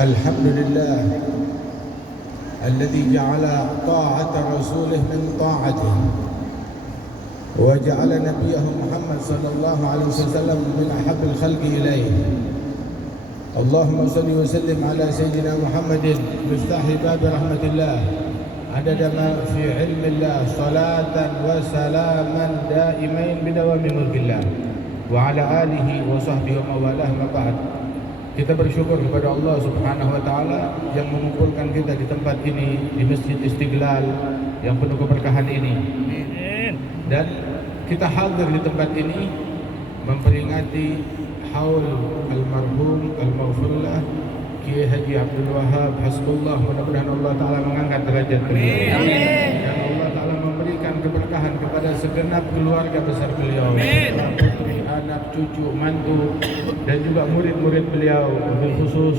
الحمد لله الذي جعل طاعة رسوله من طاعته وجعل نبيه محمد صلى الله عليه وسلم من أحب الخلق إليه. اللهم صل وسلم على سيدنا محمد مفتاح باب رحمة الله عدد ما في علم الله صلاة وسلاما دائمين بدوام ملك الله وعلى آله وصحبه وموالاه ما بعد. Kita bersyukur kepada Allah Subhanahu wa taala yang mengumpulkan kita di tempat ini, di Masjid Istiqlal yang penuh keberkahan ini. Dan kita hadir di tempat ini memperingati haul almarhum al-maghfurlah Kiai Haji Abdul Wahab Hasbullah. Mudah-mudahan Allah taala mengangkat derajat beliau. Dan Allah taala memberikan keberkahan kepada segenap keluarga besar beliau. Putri, anak, cucu, mantu, dan juga murid-murid beliau, khusus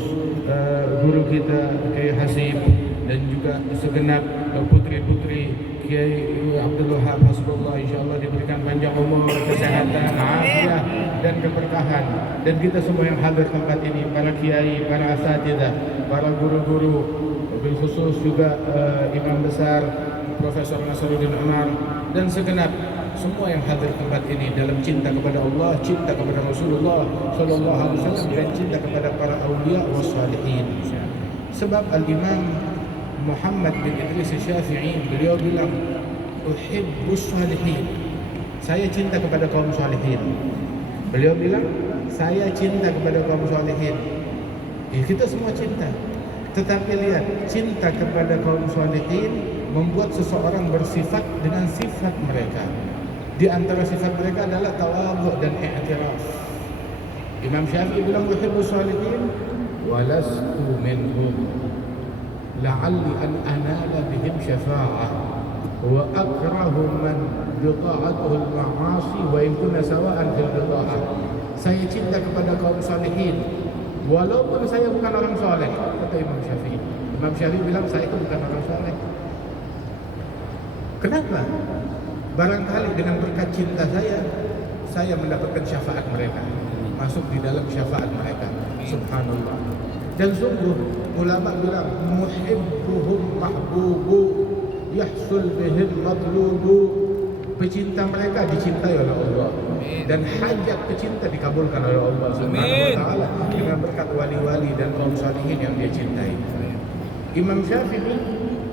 guru kita Kiai Hasib, dan juga segenap putri-putri Kiai Abdul Wahab Hasbullah. InsyaAllah diberikan panjang umur, kesehatan, afiat, dan keberkahan. Dan kita semua yang hadir tempat ini, para kiai, para asatidzah, para guru-guru, khusus juga imam besar Profesor Nasruddin Umar, dan segenap semua yang hadir tempat ini dalam cinta kepada Allah, cinta kepada Rasulullah Sallallahu Alaihi Wasallam, dan cinta kepada para awliya wa salihin. Sebab Al-Imam Muhammad bin Idris Syafi'i beliau bilang, uhibbus salihin, saya cinta kepada kaum salihin. Beliau bilang, saya cinta kepada kaum salihin. Kita semua cinta. Tetapi lihat, cinta kepada kaum salihin membuat seseorang bersifat dengan sifat mereka. Di antara sifat mereka adalah tawadhu dan i'tiraf. Imam Syafi'i bilang, uhibbus salihin walastu minhum la'alli an anala bihim syafa'ah wa akrahu man bita'atuhu al-ma'asi wa in kunna sawa'an fil bita'ah. Saya cinta kepada kaum salihin walaupun saya bukan orang soleh, kata Imam Syafi'i. Imam Syafi'i bilang, saya itu bukan orang soleh. Kenapa? Barangkali dengan berkat cinta saya mendapatkan syafaat mereka, masuk di dalam syafaat mereka. Subhanallah. Dan sungguh ulama bilang, muhibbuhum mahbubu yahsul bihim matlubu. Pecinta mereka dicintai oleh Allah, dan hajat pecinta dikabulkan oleh Allah Subhanahu wa taala dengan berkat wali-wali dan kaum salihin yang dia cintai. Imam Syafi'i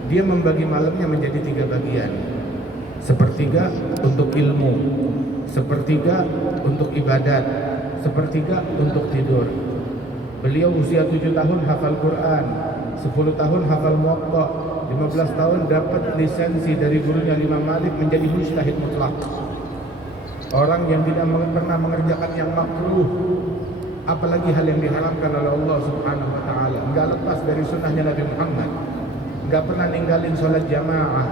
dia membagi malamnya menjadi 3 bagian. Sepertiga untuk ilmu, sepertiga untuk ibadat, sepertiga untuk tidur. Beliau usia 7 tahun hafal Quran, 10 tahun hafal Muwatta, 15 tahun dapat lisensi dari gurunya Imam Malik menjadi mujtahid mutlak. Orang yang tidak pernah mengerjakan yang makruh, apalagi hal yang diharamkan oleh Allah Subhanahu wa taala. Enggak lepas dari sunnahnya Nabi Muhammad. Enggak pernah ninggalin sholat jamaah,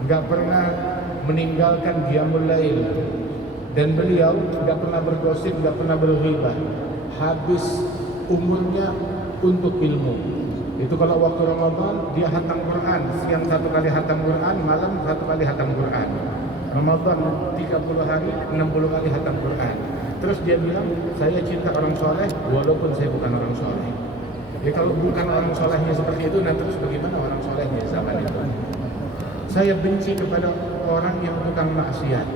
enggak pernah meninggalkan qiyamul lail, dan beliau enggak pernah bergosip, enggak pernah berghibah. Habis umurnya untuk ilmu. Itu kalau waktu Ramadan dia hatam Quran, siang 1 kali hatam Quran, malam 1 kali hatam Quran. Ramadan 30 hari, 60 kali hatam Quran. Terus dia bilang, saya cinta orang soleh walaupun saya bukan orang soleh. Ya kalau bukan orang solehnya seperti itu, nah terus bagaimana orang solehnya zaman itu? Saya benci kepada orang yang tukang maksiat,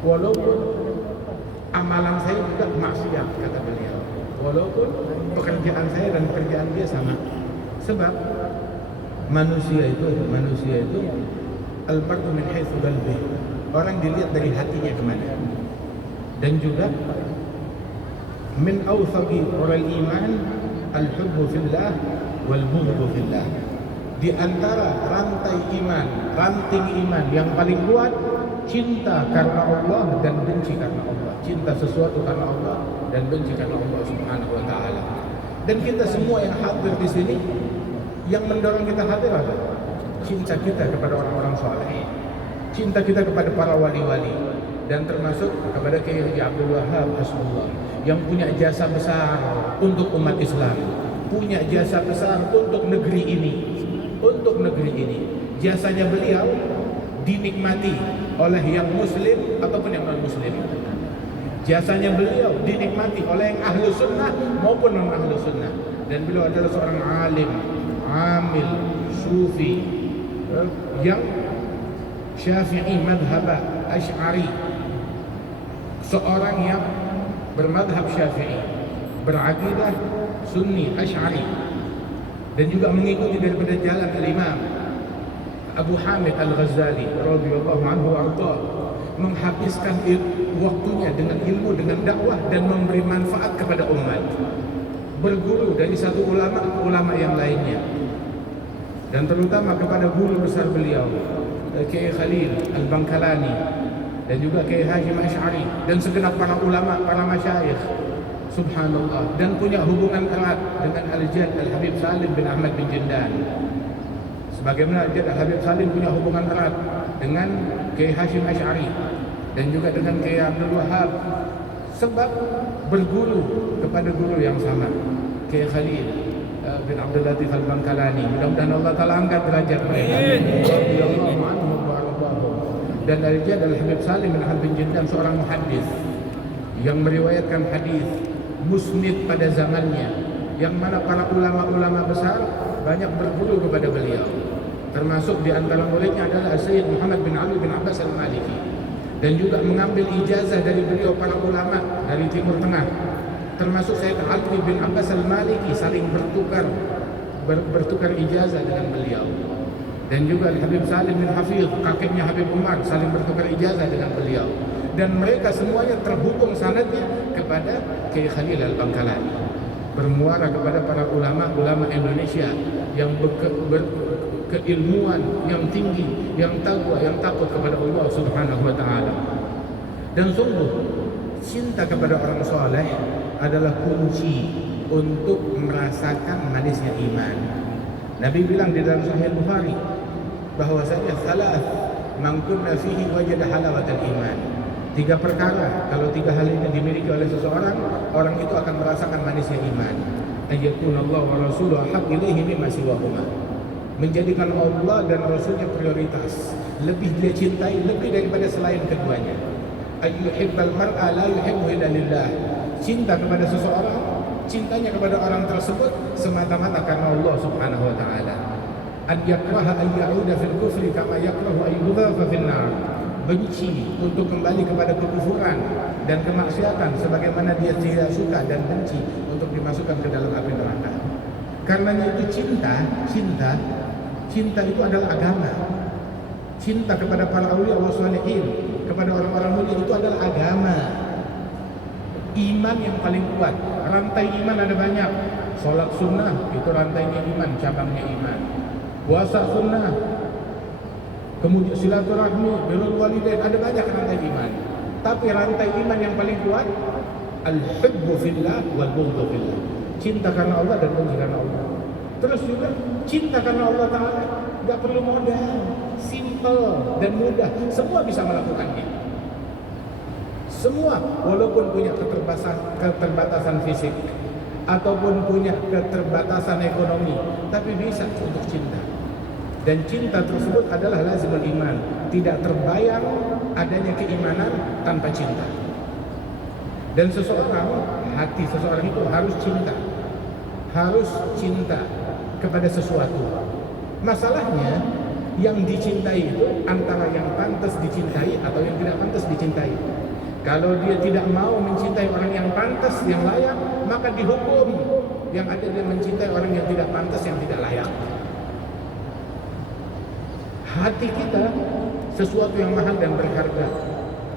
walaupun amalan saya juga maksiat, kata beliau. Walaupun pekerjaan saya dan pekerjaan dia sama. Sebab manusia itu al-mar'u min haitsu qalbihi. Orang dilihat dari hatinya kemana. Dan juga min awthaqi ural iman al-hubbu fillah wal bughdhu fillah. Di antara rantai iman, ranting iman yang paling kuat, cinta karena Allah dan benci karena Allah. Cinta sesuatu karena Allah dan benci karena Allah Subhanahu wa taala. Dan kita semua yang hadir di sini, yang mendorong kita hadir adalah cinta kita kepada orang-orang saleh, cinta kita kepada para wali-wali, dan termasuk kepada Kiai Haji Abdul Wahab Hasbullah yang punya jasa besar untuk umat Islam, punya jasa besar untuk negeri ini. Untuk negeri ini, jasanya beliau dinikmati oleh yang muslim ataupun yang non muslim. Jasanya beliau dinikmati oleh yang ahlu sunnah maupun non ahlu sunnah. Dan beliau adalah seorang alim, amil, sufi, yang syafi'i madhab Asy'ari, seorang yang bermadhab syafi'i, berakidah sunni Asy'ari, dan juga mengikuti daripada jalan al-Imam Abu Hamid Al-Ghazali radhiyallahu anhu warda, menghabiskan waktunya dengan ilmu, dengan dakwah, dan memberi manfaat kepada umat, berguru dari satu ulama ke ulama yang lainnya, dan terutama kepada guru besar beliau Kiai Khalil Al-Bangkalani, dan juga Kiai Hashim Asy'ari, dan segenap para ulama, para masyayikh, subhanallah, dan punya hubungan erat dengan Al-Jad Al-Habib Salim bin Ahmad bin Jindan. Sebagaimana Al-Jad Al-Habib Salim punya hubungan erat dengan Kiai Hashim Asy'ari dan juga dengan Kiai Abdul Wahab, sebab berguru kepada guru yang sama, Kiai Khalil bin Abdul Latif Al-Bangkalani. Mudah-mudahan Allah Ta'ala angkat derajat mereka. Radhiyallahu anhu wa ardhahu. Dan Al-Jad Al-Habib Salim bin Ahmad bin Jindan seorang muhaddis yang meriwayatkan hadis musnid pada zamannya, yang mana para ulama-ulama besar banyak berguru kepada beliau. Termasuk di antara muridnya adalah Sayyid Muhammad bin Ali bin Abbas Al-Maliki, dan juga mengambil ijazah dari beliau para ulama dari Timur Tengah, termasuk Sayyid Ali bin Abbas Al-Maliki saling bertukar ijazah dengan beliau. Dan juga Habib Salim bin Hafidh, kakeknya Habib Umar, saling bertukar ijazah dengan beliau. Dan mereka semuanya terhubung sanadnya kepada Kiai Khalil Al-Bangkalani, bermuara kepada para ulama-ulama Indonesia yang keilmuan yang tinggi, yang taqwa, yang takut kepada Allah Subhanahu wa taala. Dan sungguh cinta kepada orang soleh adalah kunci untuk merasakan manisnya iman. Nabi bilang di dalam Sahih Bukhari bahwasanya salat man kunna fihi wajada halawatal iman. 3 perkara, kalau 3 hal ini dimiliki oleh seseorang, orang itu akan merasakan manisnya iman. Ayyakunallahu wa rasuluhu ahab ilaihi mimma siwahuma. Menjadikan Allah dan Rasulnya prioritas, lebih dia cintai lebih daripada selain keduanya. Ayyuhibbal mar'a la yuhibbu illa lillah. Cinta kepada seseorang, cintanya kepada orang tersebut semata-mata karena Allah Subhanahu wa taala. An yakraha an ya'uda fil kufri kama yakrahu an yudhafa fil nar. Benci untuk kembali kepada kekufuran dan kemaksiatan sebagaimana dia tidak suka dan benci untuk dimasukkan ke dalam api neraka. Karenanya itu cinta itu adalah agama. Cinta kepada para aulia wa shalihin, kepada orang-orang mulia itu adalah agama. Iman yang paling kuat. Rantai iman ada banyak. Salat sunnah itu rantainya iman, cabangnya iman. Puasa sunnah, kemudian silaturahmi, birrul walidain, ada banyak rantai iman. Tapi rantai iman yang paling kuat al-hubbu fillah wal bughdhu fillah. Cinta karena Allah dan benci karena Allah. Terus juga cinta karena Allah Ta'ala, gak perlu modal, simple dan mudah, semua bisa melakukannya. Semua, walaupun punya keterbatasan fisik ataupun punya keterbatasan ekonomi, tapi bisa untuk cinta. Dan cinta tersebut adalah lazimul iman. Tidak terbayang adanya keimanan tanpa cinta. Dan hati seseorang itu harus cinta kepada sesuatu. Masalahnya yang dicintai itu antara yang pantas dicintai atau yang tidak pantas dicintai. Kalau dia tidak mau mencintai orang yang pantas, yang layak, maka dihukum. Yang ada dia mencintai orang yang tidak pantas, yang tidak layak. Hati kita sesuatu yang mahal dan berharga.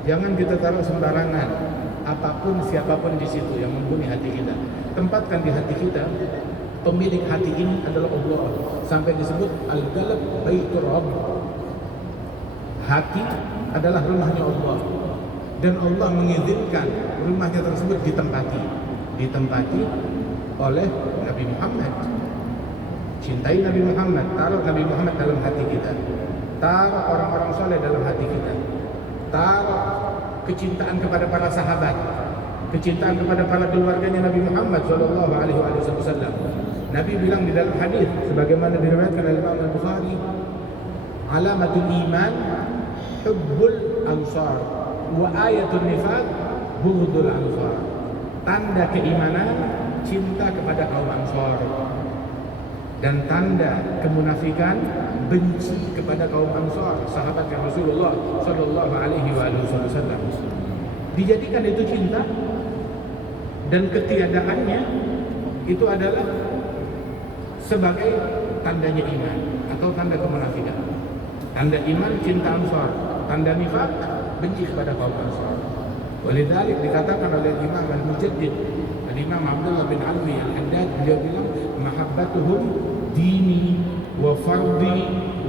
Jangan kita taruh sembarangan. Apapun siapapun di situ yang menghuni hati kita, tempatkan di hati kita. Pemilik hati ini adalah Allah. Sampai disebut al-qalb baitur rabb. Hati adalah rumahnya Allah. Dan Allah mengizinkan rumahnya tersebut ditempati oleh Nabi Muhammad. Cintai Nabi Muhammad, taruh Nabi Muhammad dalam hati kita. Taruh orang-orang soleh dalam hati kita. Taruh kecintaan kepada para sahabat, kecintaan kepada para keluarganya Nabi Muhammad sallallahu alaihi wasallam. Nabi bilang di dalam hadis sebagaimana diriwayatkan oleh Imam Al-Bukhari, alamatul iman hubbul ansar wa ayatul nifaq bughdul ansar. Tanda keimanan cinta kepada kaum Ansar, dan tanda kemunafikan benci kepada kaum Ansar, sahabat Rasulullah sallallahu alaihi wasallam. Dijadikan itu cinta, dan ketiadaannya itu adalah sebagai tandanya iman atau tanda kemunafikan. Tanda iman cinta Ansar, tanda nifaq benci kepada kaum Ansar. Walidzalik dikatakan oleh Imam Al-Mujaddid, Imam Abdullah bin Alwi Al-Haddad, dia bilang mahabbatuhum dini wa fardi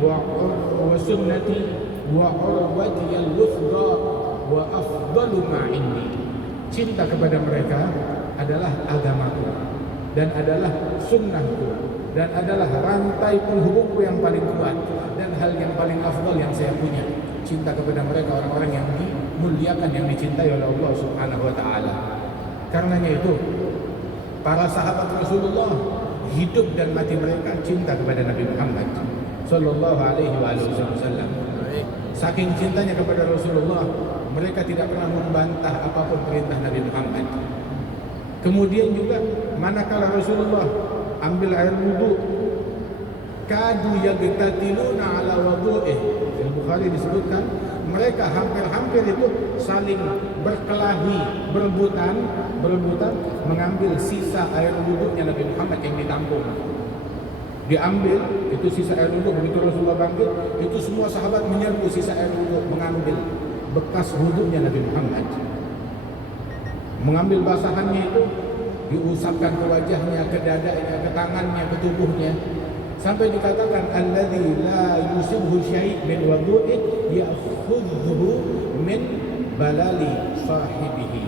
wa sunnati wa urwati al-wuthqa wa afdalu ma indi. Cinta kepada mereka adalah agamaku, dan adalah sunnahku, dan adalah rantai penghubungku yang paling kuat, dan hal yang paling afdal yang saya punya. Cinta kepada mereka orang-orang yang dimuliakan, yang dicintai oleh Allah Subhanahu wa taala. Karenanya itu para sahabat Rasulullah hidup dan mati mereka cinta kepada Nabi Muhammad sallallahu alaihi wasallam. Saking cintanya kepada Rasulullah, mereka tidak pernah membantah apapun perintah Nabi Muhammad. Kemudian juga manakala Rasulullah ambil air wudu, kadu yagtatiluna ala wudu'ih. Di Bukhari disebutkan mereka hampir-hampir itu saling berkelahi, berebutan mengambil sisa air wuduknya Nabi Muhammad yang ditampung. Diambil itu sisa air wuduk, begitu Rasulullah bangkit, itu semua sahabat menyerbu sisa air wuduk, mengambil bekas wuduknya Nabi Muhammad. Mengambil basahannya itu diusapkan ke wajahnya, ke dadanya, ke tangannya, ke tubuhnya, sampai dikatakan alladzi la yusibhu syai' min wudu'i ya'khudhuhu min balali sahibihi.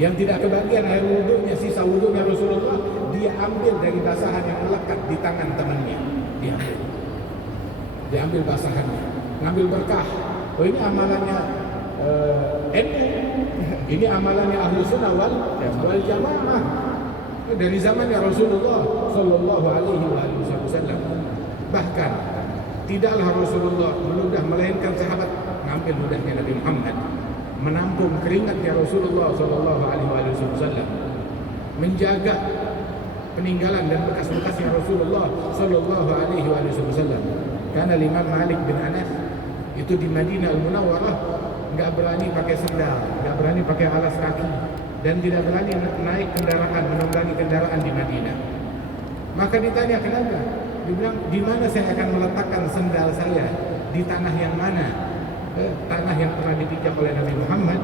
Yang tidak kebagian air wuduknya, sisa wuduknya Rasulullah, dia ambil dari basahan yang melekat di tangan temannya. Diambil basahannya, ngambil berkah. Oh, ini amalannya NU, ini amalannya Ahlu Sunnah wal Jamaah dari zamannya Rasulullah sallallahu alaihi wasallam. Bahkan tidaklah Rasulullah meludah, melainkan sahabat mengambil ludahnya Nabi Muhammad, menampung keringatnya Rasulullah sallallahu alaihi wasallam, menjaga peninggalan dan bekas-bekasnya Rasulullah sallallahu alaihi wasallam. Karena Imam Malik bin Anas itu di Madinah Al-Munawwarah enggak berani pakai sendal, enggak berani pakai alas kaki, dan tidak berani naik kendaraan, menunggangi kendaraan di Madinah. Maka ditanya kenapa? Dibilang, di mana saya akan meletakkan sendal saya? Di tanah yang mana? Tanah yang pernah dipijak oleh Nabi Muhammad,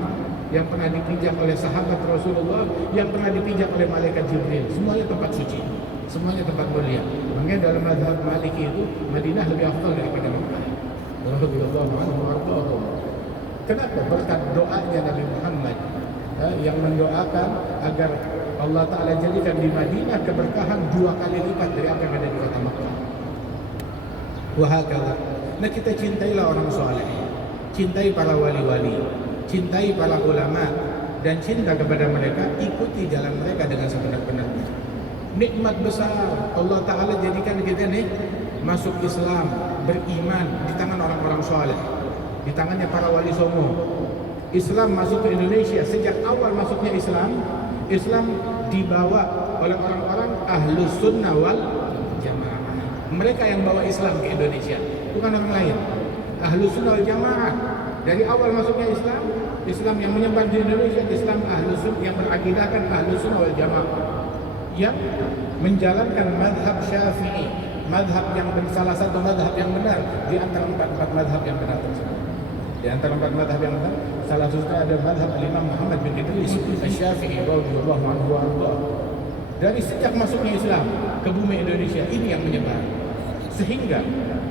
yang pernah dipijak oleh sahabat Rasulullah, yang pernah dipijak oleh malaikat Jibril. Semuanya tempat suci, semuanya tempat mulia. Makanya dalam mazhab Maliki itu Madinah lebih afdal daripada Mekah. Radhiyallahu anhu warḍahu. Kenapa? Berkat doanya Nabi Muhammad yang mendoakan agar Allah Ta'ala jadikan di Madinah keberkahan 2 kali lipat dari apa yang ada di kota Makkah. Wahakala. Nah, kita cintailah orang soleh, cintai para wali-wali, cintai para ulama, dan cinta kepada mereka, ikuti jalan mereka dengan sebenar-benarnya. Nikmat besar Allah Ta'ala jadikan kita nih masuk Islam, beriman di tangan orang-orang soleh, di tangannya para wali songo. Islam masuk ke Indonesia. Sejak awal masuknya Islam dibawa oleh orang-orang Ahlus Sunnah wal Jamaah. Mereka yang bawa Islam ke Indonesia, bukan orang lain. Ahlus Sunnah wal Jamaah. Dari awal masuknya Islam yang menyebar di Indonesia, Islam Ahlus Sunnah yang berakidahkan Ahlus Sunnah wal Jamaah, yang menjalankan madhab Syafi'i, madhab yang salah satu madhab yang benar di antara 4 madhab yang benar tersebut. Di antara 4 madhab yang benar, salah satunya ada madhab Imam Muhammad bin Idris Asy-Syafi'i radhiyallahu anhu wa arda. Dari sejak masuknya Islam ke bumi Indonesia, ini yang menyebar. Sehingga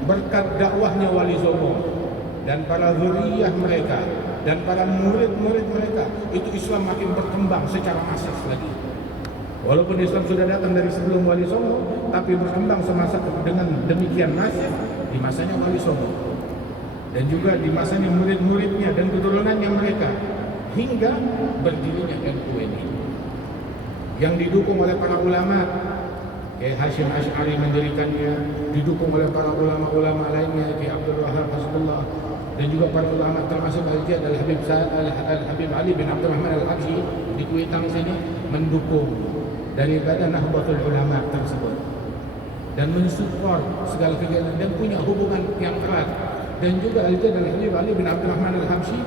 berkat dakwahnya Wali Songo dan para zuriyah mereka dan para murid-murid mereka, itu Islam makin berkembang secara masif lagi. Walaupun Islam sudah datang dari sebelum Wali Songo, tapi berkembang semasa dengan demikian masif di masanya Wali Songo, dan juga di masanya murid-muridnya dan keturunannya mereka, hingga berdirinya NU ini yang didukung oleh para ulama. Kayak Hashim Asy'ari mendirikannya, didukung oleh para ulama-ulama lainnya, kayak Abdul Wahab Hasbullah, dan juga para ulama termasuk Al-Jad Al-Habib Ali bin Abdul Rahman Al-Habsyi di Kuitang sini mendukung daripada Nahdlatul Ulama tersebut dan mensupport segala kegiatan dan punya hubungan yang erat. Dan juga Al-Jad Al-Habib Ali bin Abdul Rahman Al-Habsyi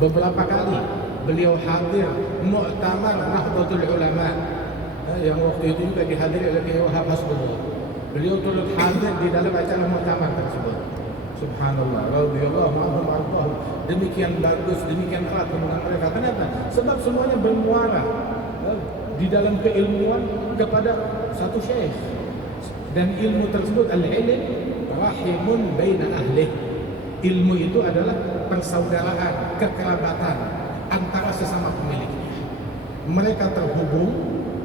beberapa kali beliau hadir Muktamar Nahdlatul Ulama yang waktu itu juga dihadiri oleh Kiai Wahab Hasbullah. Beliau turut hadir di dalam acara muktamar tersebut. Subhanallah, radhiyallahu anhum warḍahum. Demikian bagus, demikian erat hubungan mereka. Kenapa? Sebab semuanya bermuara di dalam keilmuan kepada satu syekh. Dan ilmu tersebut al-ilm rahimun baina ahlih. Ilmu itu adalah persaudaraan, kekerabatan antara sesama pemiliknya. Mereka terhubung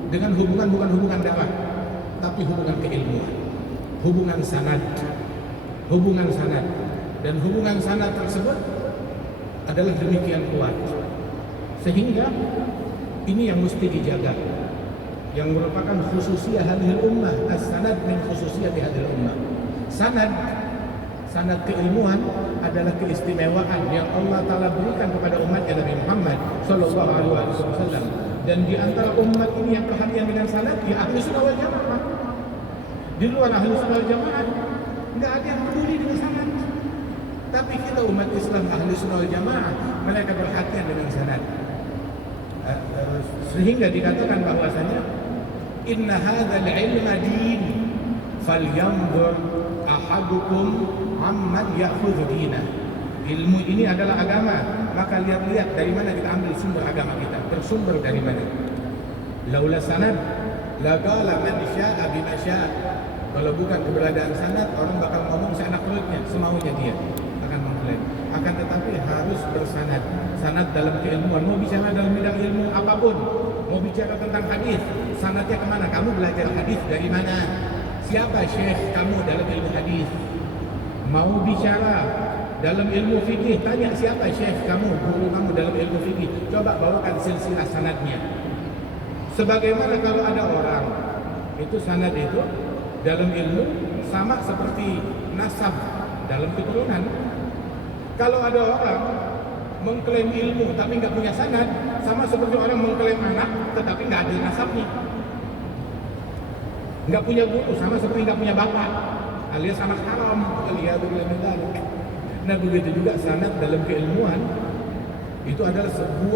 dengan hubungan bukan hubungan darah, tapi hubungan keilmuan, hubungan sanad, dan hubungan sanad tersebut adalah demikian kuat, sehingga ini yang mesti dijaga, yang merupakan khususiyah hadhil ummah. As-sanad min khususiyah hadhil ummah. Sanad keilmuan adalah keistimewaan yang Allah Ta'ala berikan kepada umatnya Nabi Muhammad sallallahu alaihi wasallam. Dan di antara umat ini yang perhatian dengan sanad, ya ahli sunnah wal jamaah. Di luar ahli sunnah wal jamaah nggak ada yang peduli dengan sanad. Tapi kita umat Islam ahli sunnah wal jamaah, mereka perhatian dengan sanad. Sehingga dikatakan bahwasanya inna hadzal ilma din falyanzur ahadukum amman ya'khudhu dinah. Ilmu ini adalah agama, maka lihat-lihat dari mana kita ambil sumber agama kita, bersumber dari mana. Laula sanad laqala man syaa bima syaa. Kalau bukan keberadaan sanad, orang bakal ngomong seenak perutnya, semaunya dia akan mengklaim. Akan tetapi harus bersanad. Sanad dalam keilmuan, mau bicara dalam bidang ilmu apapun, mau bicara tentang hadis, sanadnya kemana? Kamu belajar hadis dari mana? Siapa syekh kamu dalam ilmu hadis? Mau bicara dalam ilmu fikih, tanya siapa syekh kamu, guru kamu dalam ilmu fikih. Coba bawakan silsilah sanadnya. Sebagaimana kalau ada orang, itu sanad itu dalam ilmu sama seperti nasab dalam keturunan. Kalau ada orang mengklaim ilmu tapi nggak punya sanad, sama seperti orang mengklaim anak tetapi nggak ada nasabnya. Nggak punya guru, sama seperti nggak punya bapak, alias anak haram. Nah begitu juga sanad dalam keilmuan itu adalah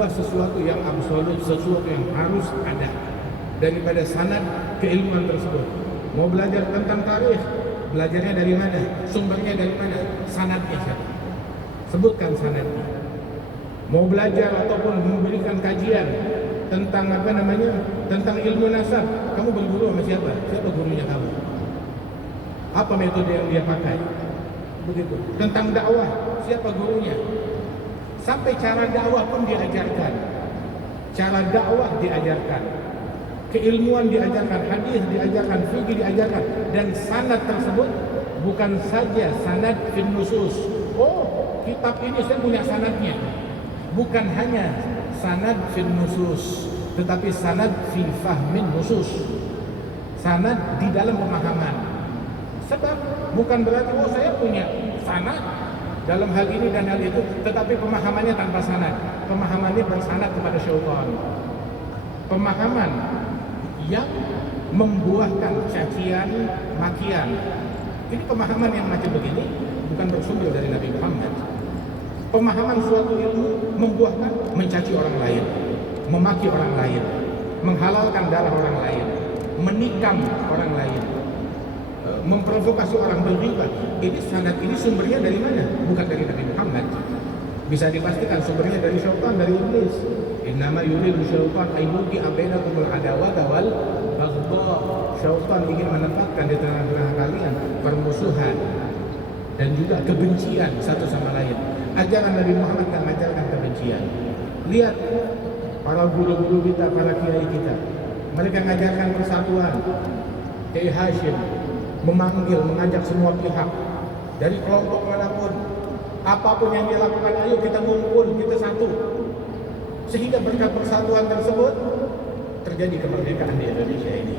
sesuatu yang absolut, sesuatu yang harus ada daripada sanad keilmuan tersebut. Mau belajar tentang tarikh, belajarnya dari mana? Sumbernya dari mana? Sanadnya siapa? Sebutkan sanadnya. Mau belajar ataupun memberikan kajian tentang tentang ilmu nasab, kamu berguru sama siapa? Siapa gurunya kamu? Apa metode yang dia pakai? Begitu. Tentang dakwah, siapa gurunya? Sampai cara dakwah pun diajarkan. Cara dakwah diajarkan. Keilmuan diajarkan, hadis diajarkan, fikih diajarkan. Dan sanad tersebut bukan saja sanad fil nusus. Oh, kitab ini saya punya sanadnya. Bukan hanya sanad fil nusus, tetapi sanad fi fahmin nusus. Sanad di dalam pemahaman. Sebab bukan berarti oh saya punya sanad dalam hal ini dan hal itu, tetapi pemahamannya tanpa sanad. Pemahamannya bersanad kepada syaitan. Pemahaman yang membuahkan cacian, makian. Ini pemahaman yang macam begini bukan bersumber dari Nabi Muhammad. Pemahaman suatu ilmu membuahkan mencaci orang lain, memaki orang lain, menghalalkan darah orang lain, menikam orang lain, memprovokasi orang bergibah. Ini sanad ini sumbernya dari mana? Bukan dari Nabi Muhammad. Bisa dipastikan sumbernya dari syaitan, dari iblis. Innama yuridu syaitan ayyuqi'a bainakumul adawata wal baghdha. Syaitan ingin menempatkan di tengah-tengah kalian permusuhan dan juga kebencian satu sama lain. Ajaran Nabi Muhammad yang mengajarkan kebencian. Lihat para guru-guru kita, para kiai kita, mereka mengajarkan persatuan. Kiai Hashim memanggil, mengajak semua pihak dari kelompok manapun, apapun yang dia lakukan, ayo kita ngumpul, kita satu, sehingga berkat persatuan tersebut terjadi kemerdekaan di Indonesia ini.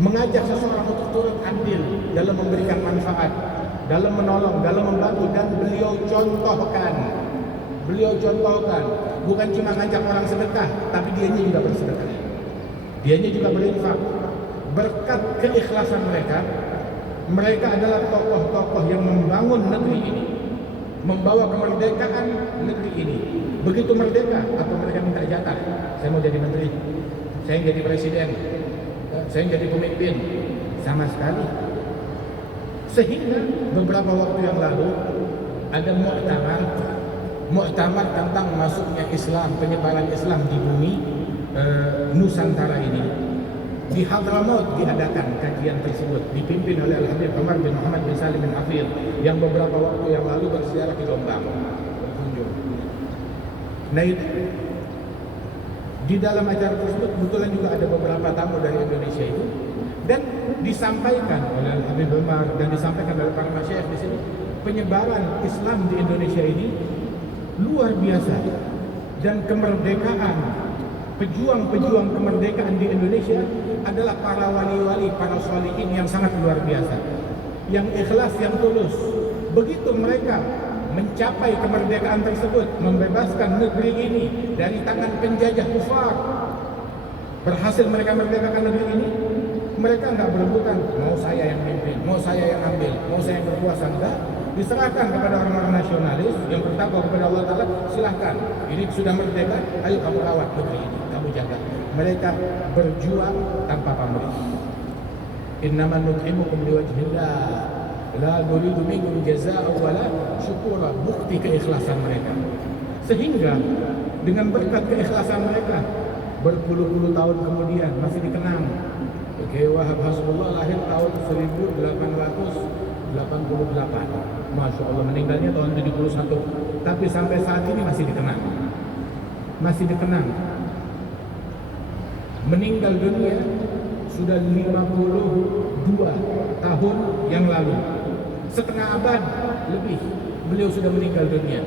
Mengajak seseorang untuk turut andil dalam memberikan manfaat dalam menolong, dalam membantu, dan beliau contohkan, bukan cuma ngajak orang sedekah, tapi dianya juga bersedekah, dianya juga berinfak. Berkat keikhlasan mereka adalah tokoh-tokoh yang membangun negeri ini, membawa kemerdekaan negeri ini. Begitu merdeka, atau mereka minta jatah, saya mau jadi menteri, saya yang jadi presiden, saya yang jadi pemimpin, sama sekali. Sehingga beberapa waktu yang lalu ada muktamar tentang masuknya Islam, penyebaran Islam di bumi Nusantara ini. Di Hadramaut diadakan kajian tersebut, dipimpin oleh Al-Habib Umar bin Muhammad bin Salim bin Hafidh yang beberapa waktu yang lalu berziarah ke Jombang berkunjung. Nah itu, di dalam acara tersebut kebetulan juga ada beberapa tamu dari Indonesia itu, dan disampaikan oleh Al-Habib Umar dan disampaikan oleh para masyayikh di sini, penyebaran Islam di Indonesia ini luar biasa, dan kemerdekaan, pejuang-pejuang kemerdekaan di Indonesia adalah para wali-wali, para sholihin yang sangat luar biasa, yang ikhlas, yang tulus. Begitu mereka mencapai kemerdekaan tersebut, membebaskan negeri ini dari tangan penjajah kufar, berhasil mereka merdekakan negeri ini, mereka nggak berebutan, mau saya yang mimpin, mau saya yang ambil, mau saya yang berkuasa, enggak. Diserahkan kepada orang-orang nasionalis yang bertakwa kepada Allah Ta'ala. Silahkan, ini sudah merdeka, ayo kamu rawat negeri ini, kamu jaga. Mereka berjuang tanpa pamrih. Innama nut'imukum liwajhillah la nuridu minkum jazaa'an wala syukura. Bukti keikhlasan mereka. Sehingga dengan berkat keikhlasan mereka, berpuluh-puluh tahun kemudian masih dikenang. Kiai Wahab Hasbullah lahir tahun 1888. Masya Allah, meninggalnya tahun 71. Tapi sampai saat ini masih dikenang. Meninggal dunia sudah 52 tahun yang lalu. Setengah abad lebih beliau sudah meninggal dunia.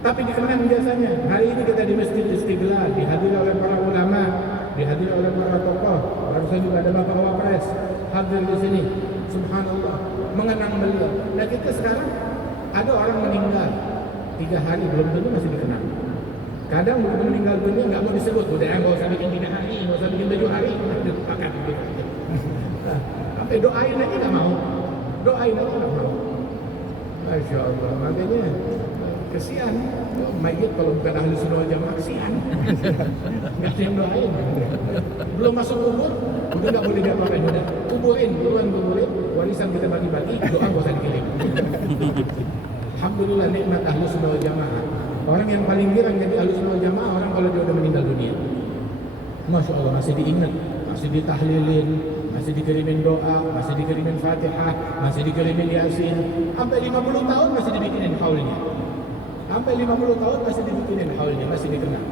Tapi dikenang jasanya. Hari ini kita di Masjid Istiqlal, dihadiri oleh para ulama, dihadiri oleh para tokoh. Barusan juga ada Bapak Wapres hadir di sini. Subhanallah, mengenang beliau. Nah kita sekarang ada orang meninggal 3 hari belum tentu masih dikenang. Kadang begitu meninggal dunia nggak mau disebut, udah nggak usah bikin 3 hari, nggak usah bikin 7 hari, dilupakan gitu. Sampai doain aja nggak mau, Masya Allah. Makanya kesian mayit kalau bukan ahli sunnah wal jamaah, kesian. Nggak ada yang doain. Belum masuk kubur, udah nggak boleh diapain, udah kuburin, warisan kita bagi-bagi, doa nggak usah dikirim. Alhamdulillah, nikmat ahli sunnah wal jamaah. Orang yang paling girang jadi ahli sunnah wal jamaah orang kalau dia udah meninggal dunia. Masya Allah, masih diingat, masih ditahlilin, masih dikirimin doa, masih dikirimin Fatihah, masih dikirimin Yasin. Sampai 50 tahun masih dibikinin haulnya. Masih dikenal.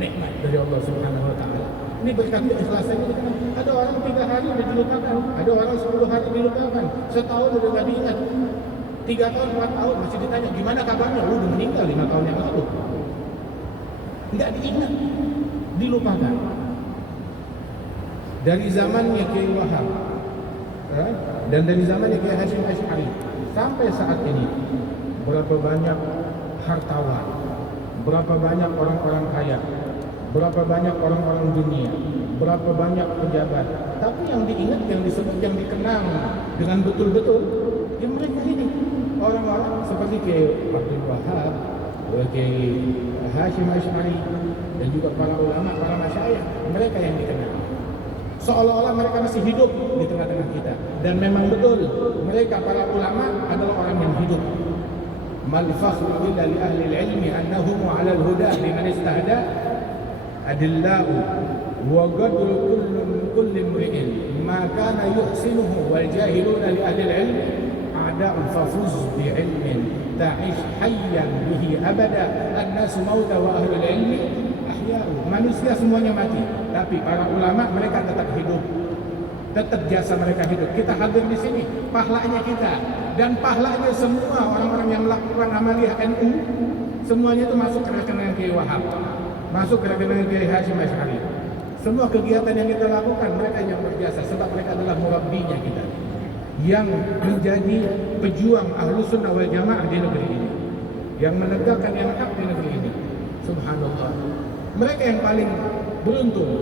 Nikmat dari Allah Subhanahu wa Ta'ala. Ini berkat keikhlasan ini. Ada orang 3 hari udah dilupakan, ada orang 10 hari dilupakan, setahun udah gak diingat, 3 tahun, 4 tahun masih ditanya gimana kabarnya, udah meninggal 5 tahun yang lalu. Nggak diingat, dilupakan. Dari zamannya Kiai Wahab dan dari zamannya Kiai Hasyim Asy'ari sampai saat ini, berapa banyak hartawan, berapa banyak orang-orang kaya, berapa banyak orang-orang dunia, berapa banyak pejabat, tapi yang diingat, yang disebut, yang dikenang dengan betul-betul, ya mereka ini, orang-orang seperti Kiai Abdul Wahab, Kiai Hasyim Asy'ari, dan juga para ulama, para masyayikh, mereka yang dikenang. Seolah-olah mereka masih hidup di tengah-tengah kita. Dan memang betul, mereka para ulama adalah orang yang hidup. Mal fakhru illa li ahli al-ilmi annahum 'ala al-huda liman istahda adillahu wa qadru kulli imri'in ma kana yuhsinuhu wal jahiluna li ahli al-ilmi a'da'u fafuz bi 'ilmin ta'ish hayyan bihi abada an-nasu mauta wa ahli al-ilmi ahya'u. Manusia semuanya mati, tapi para ulama mereka tetap hidup, tetap jasa mereka hidup. Kita hadir di sini, pahlanya kita dan pahlanya semua orang-orang yang melakukan amaliyah NU, semuanya itu masuk ke rekening Kiai Wahab, masuk ke rekening Kiai Hasyim Asy'ari. Semua kegiatan yang kita lakukan mereka yang berjasa, sebab mereka adalah murabbinya kita. yang menjadi pejuang Ahlus Sunnah wal Jamaah di negeri ini, yang menegakkan yang hak di negeri ini. Subhanallah, mereka yang paling beruntung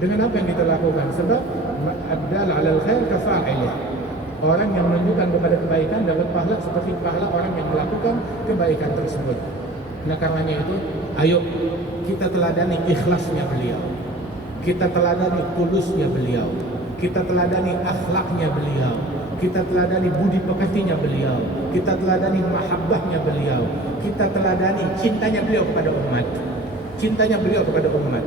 dengan apa yang kita lakukan, sebab ad-dal 'alal khair kafa'ilih. Orang yang menunjukkan kepada kebaikan dapat pahala seperti pahala orang yang melakukan kebaikan tersebut. Nah, karenanya itu, ayo kita teladani ikhlasnya beliau, kita teladani tulusnya beliau, kita teladani akhlaknya beliau, kita teladani budi pekertinya beliau, kita teladani mahabbahnya beliau, kita teladani cintanya beliau kepada umat, cintanya beliau kepada umat.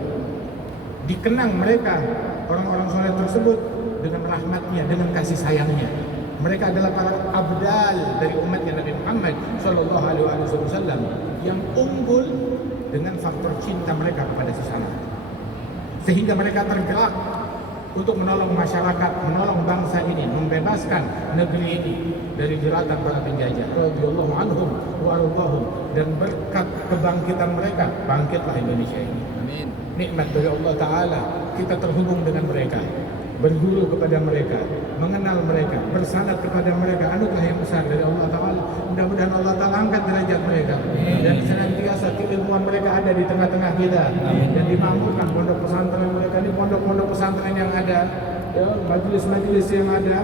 Dikenang mereka, orang-orang soleh tersebut, dengan rahmatnya, dengan kasih sayangnya. Mereka adalah para abdal dari umatnya Nabi Muhammad Sallallahu Alaihi Wasallam yang unggul dengan faktor cinta mereka kepada sesama, sehingga mereka tergerak untuk menolong masyarakat, menolong bangsa ini, membebaskan negeri ini dari jeratan para penjajah. Radhiyallahu anhum wa ardhahum, dan berkat kebangkitan mereka bangkitlah Indonesia ini. Amin. Nikmat dari Allah Ta'ala, kita terhubung dengan mereka, berguru kepada mereka, mengenal mereka, bersanad kepada mereka. Anugerah yang besar dari Allah Ta'ala. Mudah-mudahan Allah Ta'ala angkat derajat mereka, dan senantiasa keilmuan mereka ada di tengah-tengah kita, dan dimampukan pondok pesantren mereka ini, pondok-pondok pesantren yang ada, ya, majelis-majelis yang ada,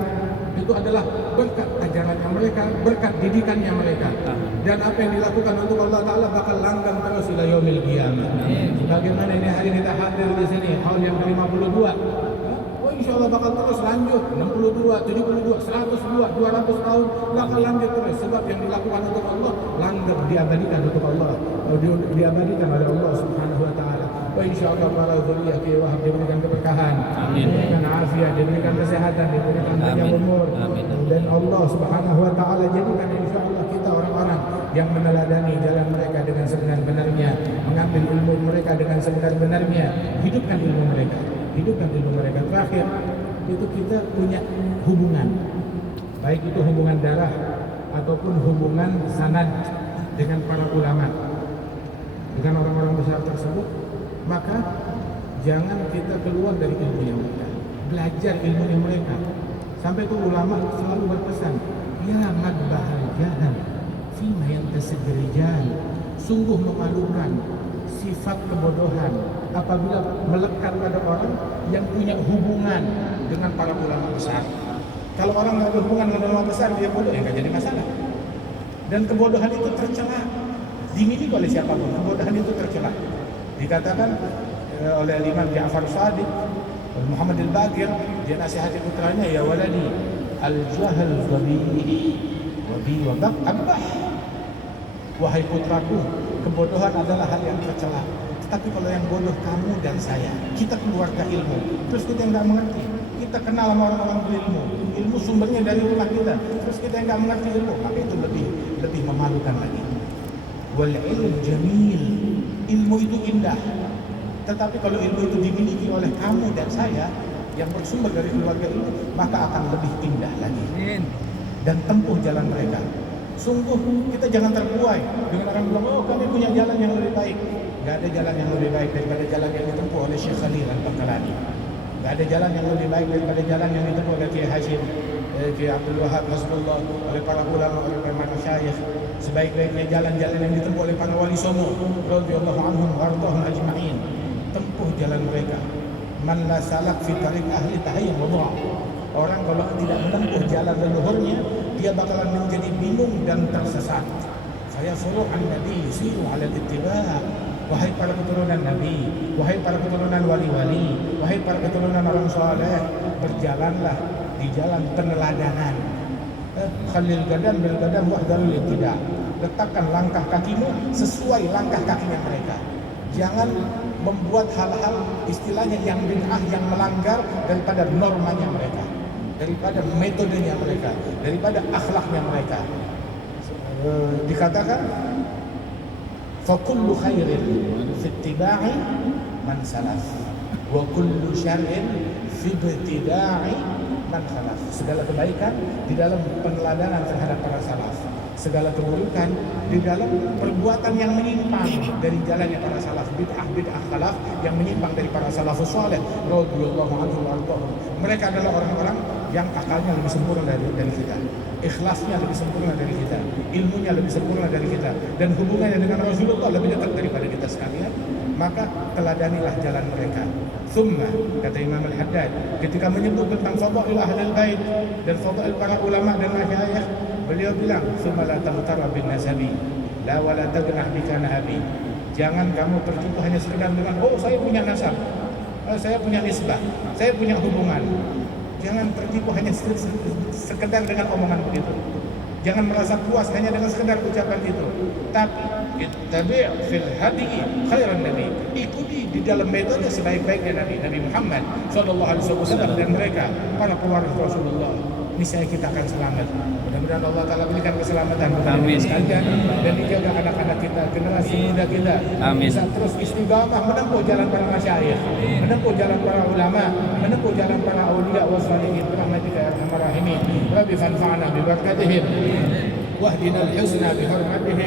itu adalah berkat ajarannya mereka, berkat didikannya mereka. Dan apa yang dilakukan untuk Allah Ta'ala bakal langgeng terus ila yaumil qiyamah. Bagaimana ini hari kita hadir di sini, tahun yang ke-52. Insya Allah bakal terus lanjut, 62, 72, 102, 200 tahun bakal lanjut terus, sebab yang dilakukan untuk Allah langgeng, diabadikan untuk Allah, diabadikan oleh Allah Subhanahu wa Ta'ala. Insya Allah para zuriyah Wahab diberikan keberkahan, diberikan afiat, diberikan kesehatan, diberikan panjang umur, dan Allah Subhanahu wa Ta'ala jadikan insya Allah kita orang-orang yang meneladani jalan mereka dengan sebenar-benarnya, mengambil ilmu mereka dengan sebenar-benarnya, hidupkan ilmu mereka, hidupkan ilmu mereka. Terakhir itu kita punya hubungan, baik itu hubungan darah ataupun hubungan sanad dengan para ulama, dengan orang-orang besar tersebut. Maka jangan kita keluar dari ilmunya mereka, belajar ilmunya mereka. Sampai itu ulama selalu berpesan, ya madbahal jahan fima yantasib rijal, sungguh memalukan sifat kebodohan apabila melekat pada orang yang punya hubungan dengan para ulama besar. Kalau orang yang berhubungan dengan ulama besar dia bodoh, ya nggak jadi masalah. Dan kebodohan itu tercela, dimiliki oleh siapapun. Kebodohan itu tercela. Dikatakan oleh Imam Ja'far Shadiq, Muhammad al-Baqir, dia nasihati putranya, ya waladi al-jahal dhabi wa bi wa abah. Wahai putraku, kebodohan adalah hal yang tercela. Tetapi kalau yang bodoh kamu dan saya, kita keluarga ilmu, terus kita nggak mengerti, kita kenal sama orang-orang berilmu, ilmu sumbernya dari rumah kita, terus kita nggak mengerti ilmu, maka itu lebih memalukan lagi. Wal ilm jamil, ilmu itu indah. Tetapi kalau ilmu itu dimiliki oleh kamu dan saya yang bersumber dari keluarga ilmu, maka akan lebih indah lagi. Dan tempuh jalan mereka. Sungguh kita jangan terbuai dengan orang bilang, oh kami punya jalan yang lebih baik. Gak ada jalan yang lebih baik daripada jalan yang ditempuh oleh Syekh Khalil Al-Baqalani. Gak ada jalan yang lebih baik daripada jalan yang ditempuh oleh Kiai Hashim, Kiai Abdul Wahab, Hasbullah, oleh para ulama, oleh para masyayikh. Sebaik-baiknya jalan-jalan yang ditempuh oleh para wali songo, radhiyallahu anhum warḍahum ajma'in. Tempuh jalan mereka. Man la salak fi tariq ahli tahayyum wa. Orang kalau tidak menempuh jalan leluhurnya, dia bakalan menjadi bingung dan tersesat. Saya suruh an-nabi siru 'ala al-ittiba'. Wahai para keturunan Nabi, wahai para keturunan wali-wali, wahai para keturunan orang saleh, berjalanlah di jalan peneladanan. Khalil qadam bil qadam wahdharul ibtida'. Letakkan langkah kakimu sesuai langkah kakinya mereka. Jangan membuat hal-hal istilahnya yang bid'ah, yang melanggar daripada normanya mereka, daripada metodenya mereka, daripada akhlaknya mereka. Dikatakan فَكُلُّ خَيْرٍ فِي اتِّبَاعِ مَنْ سَلَفَ وَكُلُّ شَرٍ فِي ابْتِدَاعِ مَنْ خَلَفَ. Segala kebaikan di dalam peneladanan terhadap para salaf, segala keburukan di dalam perbuatan yang menyimpang dari jalannya para salaf, bid'ah khalaf yang menyimpang dari para salafus saleh radhiyallahu anhum wa ardhahum. Mereka adalah orang-orang yang akalnya lebih sempurna dari kita, ikhlasnya lebih sempurna dari kita, ilmunya lebih sempurna dari kita, dan hubungannya dengan Rasulullah lebih dekat daripada kita sekalian, maka teladanilah jalan mereka. Thumma, kata Imam Al-Haddad, ketika menyebut tentang fadail ahlul bait dan fadail para ulama dan masyayikh, beliau bilang, thumma la tamtara bin nasabi, la wala tagnah bika nahabi. Jangan kamu terjebak hanya sekedar dengan, oh saya punya nasab, saya punya nisbah, saya punya hubungan. Jangan tertipu hanya sekedar dengan omongan begitu. Jangan merasa puas hanya dengan sekedar ucapan itu. Tapi ittabi' fil hadi khairan nabi. Ikuti di dalam metode sebaik-baiknya Nabi Muhammad sallallahu alaihi wasallam dan mereka para pewaris Rasulullah. Niscaya kita akan selamat. Mudah-mudahan Allah Ta'ala berikan keselamatan kepada kita sekalian dan dijaga anak-anak kita, generasi muda kita. Amin. Bisa terus istiqamah menempuh jalan para masyayikh, menempuh jalan para ulama, menempuh jalan para auliya wa salihin. Rahmatika ya arhamar rahimin. Rabbi fanfa'na bi barakatihim. واهدنا الحسنى بحرمتهم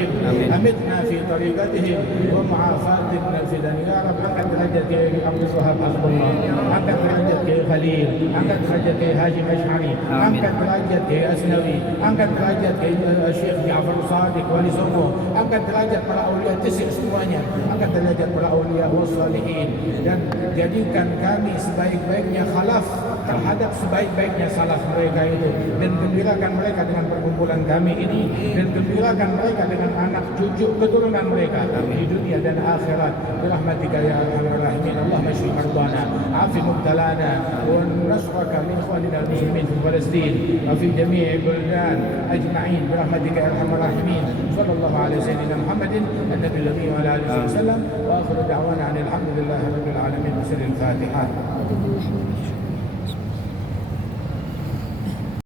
أمتنا في طريقتهم ومعافاتهم من الفتن يا رب. angkat derajat Kiai Abdul Wahab Hasbullah, angkat derajat Kiai Khalil, angkat derajat Kiai Haji Mash'ari, angkat derajat Kiai Asnawi, angkat derajat Kiai Syekh Ja'far Shadiq Wali Songo, angkat derajat para aulia tisik semuanya, angkat derajat para aulia wassalihin, dan jadikan kami sebaik-baiknya khalaf terhadap sebaik-baiknya salaf mereka itu, dan gembirakan mereka dengan perkumpulan kami ini, dan gembirakan mereka dengan anak cucu keturunan mereka di dunia dan akhirat. Birahmatika ya arhamar rahimin. Allahumma shfi mardana, afi mubtalana, wa nasraka min ikhwanina al-muslimin fi Palestin wa fi jami'i buldan ajma'in. Birahmatika ya arhamar rahimin. Sallallahu alaihi sayyidina Muhammadin an-nabiy wa ala alihi wasallam wa akhiru da'wana alhamdulillahi rabbil alamin. Bismillahil Fatihah.